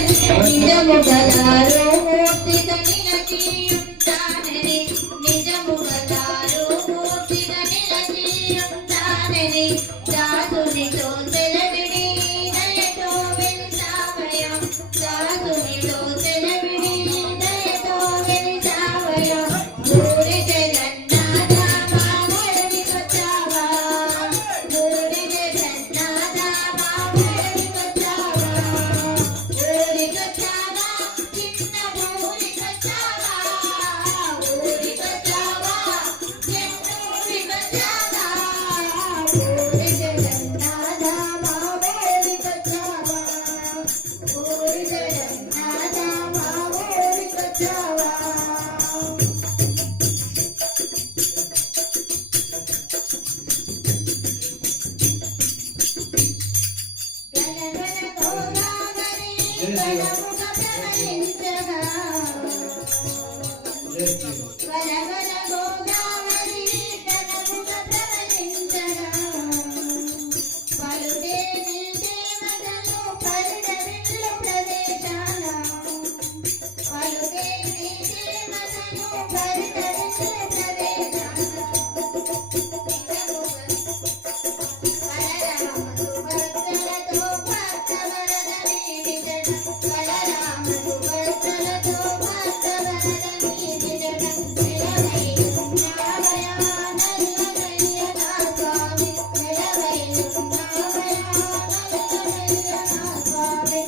నిజము గలారో మూర్తిగా నిలచియుంటానని నిజము గలారో మూర్తిగా నిలచియుంటానని దాసునితో సెలవిడి దయతో వెలిసావయ దాసునితో సెలవిడి దయతో వెలిసావయ ఊరి జగన్నాథ మా మడికొచ్చావా ఊరి జగన్నాథ మా మడికొచ్చావా ఊరికొచ్చావా చిన్న ఊరికొచ్చావా ఊరికొచ్చావా చిన్న ఊరికొచ్చావా ఊరి జగన్నాథ మా మడికొచ్చావా ఊరి జగన్నాథ మా మడికొచ్చావా గణగణ గోదావరి గణముఖ ప్రవహించగా గణగణ గోదావరి గణముఖ ప్రవహించగా పలుదే నిల్చేమదను పరిడవిల్లు ప్రదేశాన పలుదే నిల్చేమదను పరిడవిల్లు ప్రదేశాన బలరామసు భక్తవరదని స్వామి